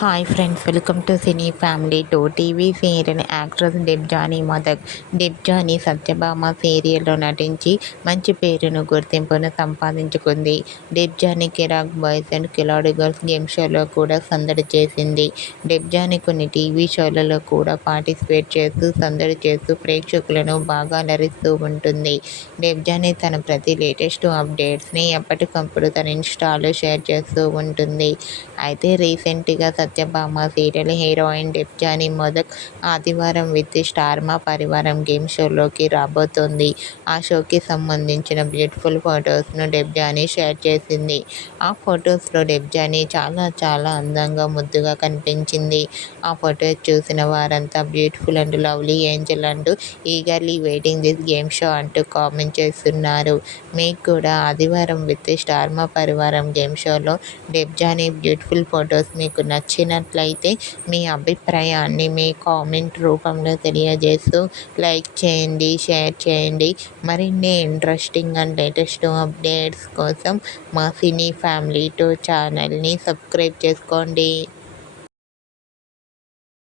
Hi friends, welcome to cine family two. TV serial actress Debjani Modak. Debjani Satyabhama సీరియల్లో నటించి మంచి పేరును, గుర్తింపును సంపాదించుకుంది. Debjani Kiraak boys and Khiladi girls game షోలో కూడా సందడి చేసింది. డెబ్జానీ కొన్ని టీవీ షోలలో కూడా పార్టిసిపేట్ చేస్తూ సందడి చేస్తూ ప్రేక్షకులను బాగా అలరిస్తూ ఉంటుంది. డెబ్జానీ తన ప్రతి లేటెస్ట్ అప్డేట్స్ని ఎప్పటికప్పుడు తన ఇన్స్టాలో షేర్ చేస్తూ ఉంటుంది. అయితే రీసెంట్గా సత్యభామ సీరియల్ హీరోయిన్ డెబ్జానీ మదక్ ఆదివారం విత్ స్టార్ మా పరివారం గేమ్ షోలోకి రాబోతోంది. ఆ షోకి సంబంధించిన బ్యూటిఫుల్ ఫొటోస్ను డెబ్జానీ షేర్ చేసింది. ఆ ఫొటోస్లో డెబ్జానీ చాలా చాలా అందంగా, ముద్దుగా కనిపించింది. ఆ ఫొటోస్ చూసిన వారంతా బ్యూటిఫుల్ అండ్ లవ్లీ ఏంజల్ అంటూ eagerly waiting this game show అంటూ కామెంట్ చేస్తున్నారు. మీకు కూడా ఆదివారం విత్ స్టార్ మా పరివారం గేమ్ షోలో డెబ్జానీ బ్యూటిఫుల్ ఫొటోస్ మీకు నచ్చినట్లయితే మీ అభిప్రాయాన్ని మీ కామెంట్ రూపంలో తెలియజేస్తూ లైక్ చేయండి, షేర్ చేయండి. మరిన్ని ఇంట్రెస్టింగ్ అండ్ లేటెస్ట్ అప్డేట్స్ కోసం మా సినీ ఫ్యామిలీ 2 ఛానల్ని సబ్స్క్రైబ్ చేసుకోండి.